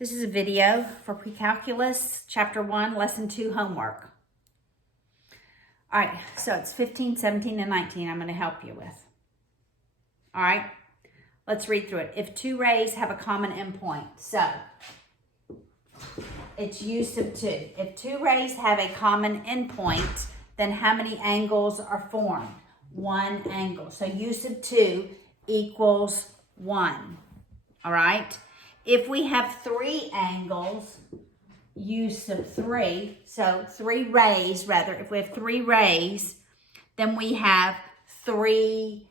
This is a video for Precalculus Chapter 1, Lesson 2 homework. All right, so it's 15, 17, and 19 I'm going to help you with. All right, let's read through it. If two rays have a common endpoint, so it's u sub 2. If two rays have a common endpoint, then how many angles are formed? One angle. So u sub 2 equals 1. All right? If we have three angles, u sub 3, so three rays rather, if we have three rays, then we have three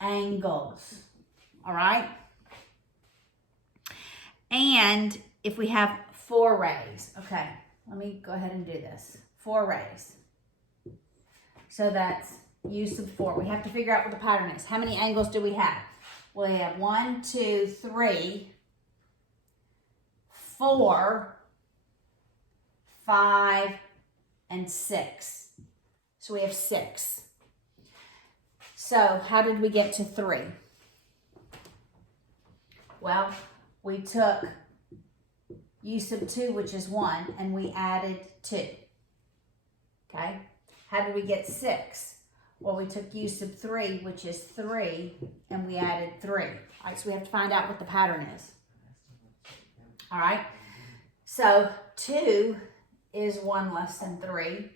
angles. All right? And if we have four rays, okay, let me go ahead and do this. Four rays. So that's u sub 4. We have to figure out what the pattern is. How many angles do we have? Well, we have 1, 2, 3, 4, 5, and 6. So we have 6. So how did we get to 3? Well, we took u sub 2, which is 1, and we added 2. Okay? How did we get 6? Well, we took u sub 3, which is 3, and we added 3. All right, so we have to find out what the pattern is. All right, so 2 is 1 less than 3.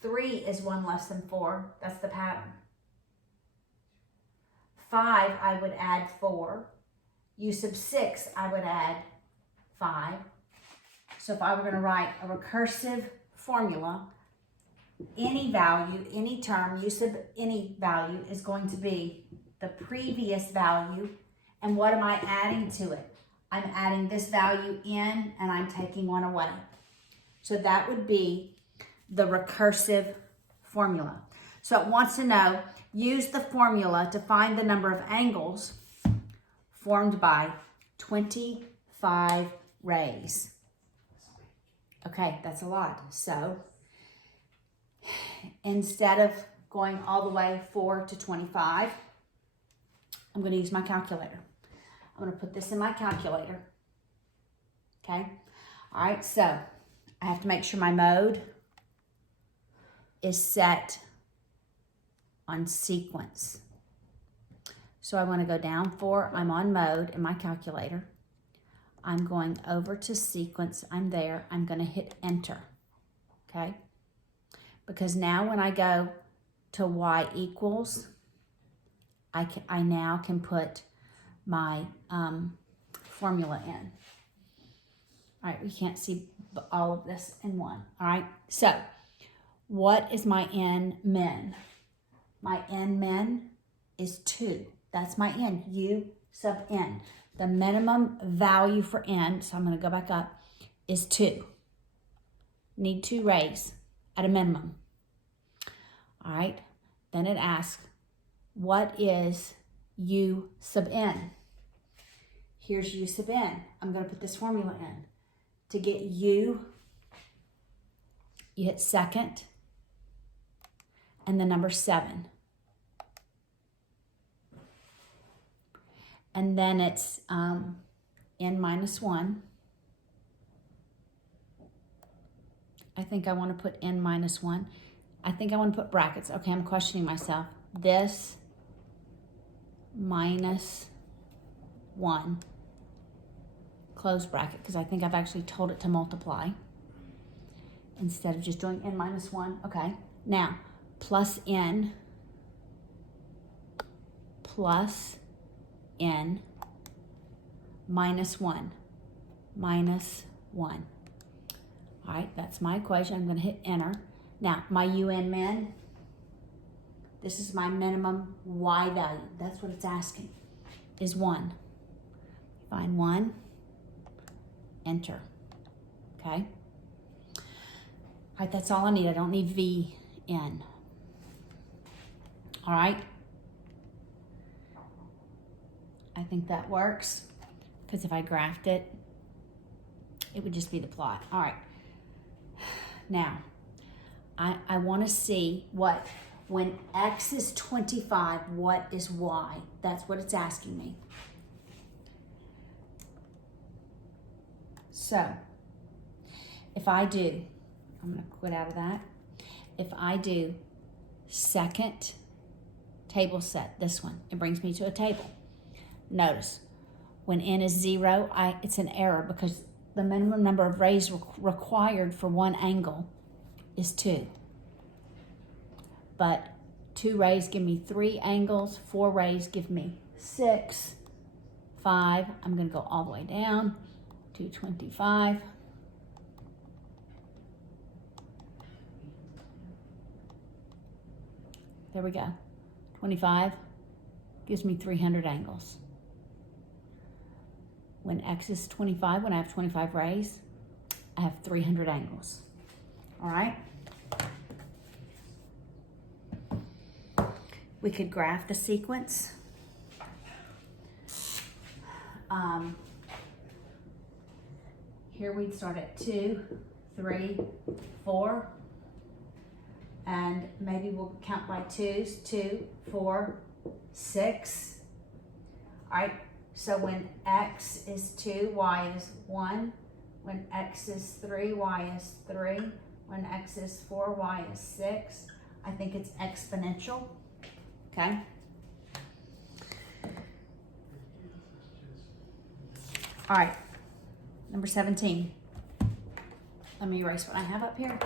3 is 1 less than 4. That's the pattern. 5, I would add 4. U sub 6, I would add 5. So if I were going to write a recursive formula, any value, any term, u sub any value is going to be the previous value. And what am I adding to it? I'm adding this value in and I'm taking one away. So that would be the recursive formula. So it wants to know, use the formula to find the number of angles formed by 25 rays. Okay, that's a lot. So instead of going all the way 4 to 25, I'm going to use my calculator. I'm going to put this in my calculator. Okay. All right. So I have to make sure my mode is set on sequence. So I want to go down 4. I'm on mode in my calculator. I'm going over to sequence. I'm there. I'm going to hit enter. Okay. Because now when I go to y equals, I now can put my formula in. All right, we can't see all of this in one. All right, so what is my n min? My n min is 2. That's my n, u sub n. The minimum value for n, so I'm going to go back up, is 2. Need 2 rays at a minimum. All right, then it asks, what is u sub n? Here's u sub n. I'm going to put this formula in. To get u, you hit second and the number 7. And then it's n minus 1. I think I want to put n minus 1. I think I want to put brackets. Okay, I'm questioning myself. This minus 1, close bracket, because I think I've actually told it to multiply instead of just doing n minus 1. Okay, now plus n minus 1 minus 1. All right, that's my equation. I'm going to hit enter. Now, my un min, this is my minimum y value. That's what it's asking, is 1. Find 1, enter. Okay? All right, that's all I need. I don't need vn. All right? I think that works, because if I graphed it, it would just be the plot. All right. Now, I want to see what, when x is 25, what is y? That's what it's asking me. So if I do, I'm going to quit out of that. If I do second table set, this one, it brings me to a table. Notice, when n is 0, it's an error because the minimum number of rays required for one angle is 2. But 2 rays give me 3 angles, 4 rays give me 6, 5. I'm going to go all the way down to 25. There we go. 25 gives me 300 angles. When x is 25, when I have 25 rays, I have 300 angles. All right? We could graph the sequence. Here we'd start at 2, 3, 4. And maybe we'll count by 2s, 2, 4, 6. All right, so when x is 2, y is 1. When x is 3, y is 3. When x is 4, y is 6. I think it's exponential, okay? All right, number 17. Let me erase what I have up here.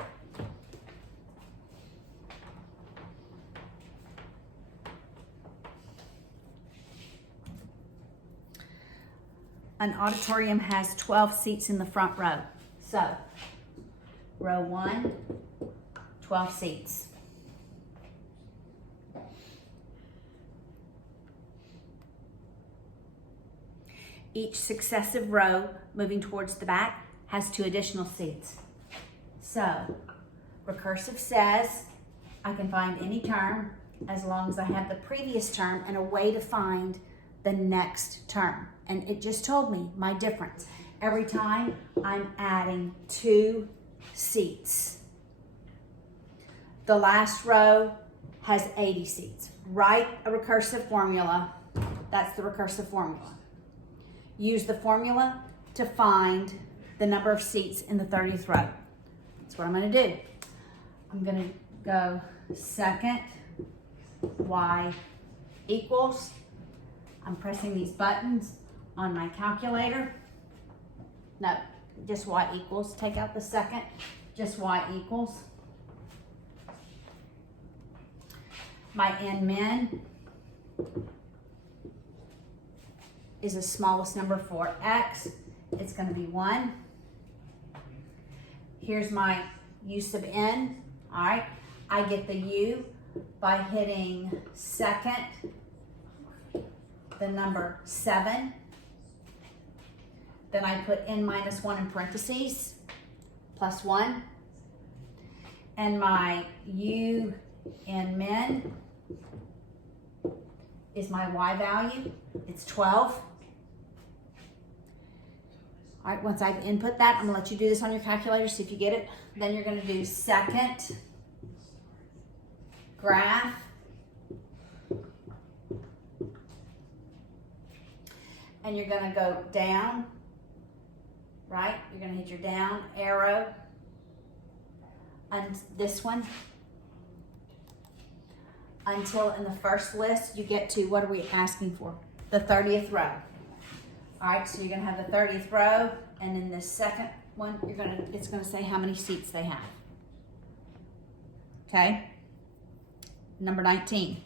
An auditorium has 12 seats in the front row. So, row 1, 12 seats. Each successive row moving towards the back has 2 additional seats. So, recursive says I can find any term as long as I have the previous term and a way to find the next term. And it just told me my difference. Every time I'm adding 2 seats. The last row has 80 seats. Write a recursive formula. That's the recursive formula. Use the formula to find the number of seats in the 30th row. That's what I'm going to do. I'm going to go second y equals. I'm pressing these buttons on my calculator. No, just y equals. Take out the second. Just y equals. My n min is the smallest number for x. It's going to be 1. Here's my u sub n. All right. I get the u by hitting second, the number 7. Then I put n minus 1 in parentheses, plus 1. And my u n min is my y value. It's 12. All right, once I've input that, I'm gonna let you do this on your calculator, see if you get it. Then you're gonna do second graph. And you're gonna go down, right? You're gonna hit your down arrow. And this one. Until in the first list, you get to, what are we asking for? The 30th row. All right, so you're gonna have the 30th row, and in the second one, it's gonna say how many seats they have. Okay? Number 19.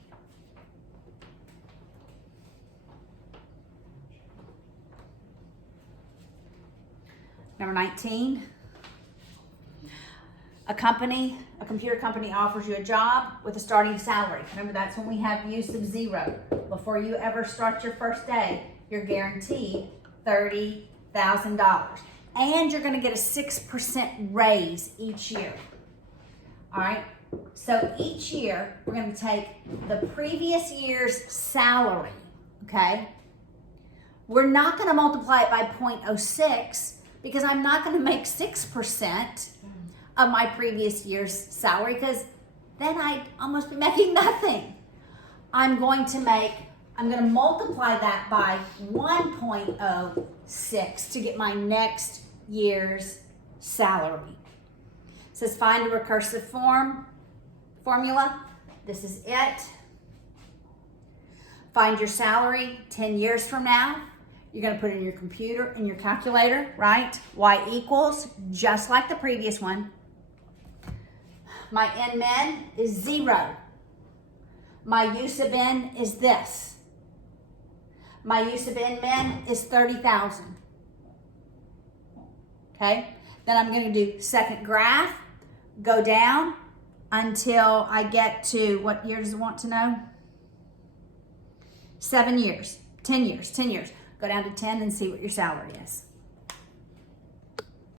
Number 19. A computer company offers you a job with a starting salary. Remember, that's when we have use of 0. Before you ever start your first day, you're guaranteed $30,000. And you're gonna get a 6% raise each year. All right, so each year, we're gonna take the previous year's salary, okay? We're not gonna multiply it by 0.06 because I'm not gonna make 6% of my previous year's salary, because then I'd almost be making nothing. I'm going to multiply that by 1.06 to get my next year's salary. It says find a recursive formula. This is it. Find your salary 10 years from now. You're going to put in your computer, in your calculator, right? Y equals, just like the previous one. My N-min is 0. My use of N is this. My use of N-min is 30,000. Okay? Then I'm going to do second graph, go down until I get to, what year does it want to know? 7 years, 10 years, 10 years. Go down to 10 and see what your salary is.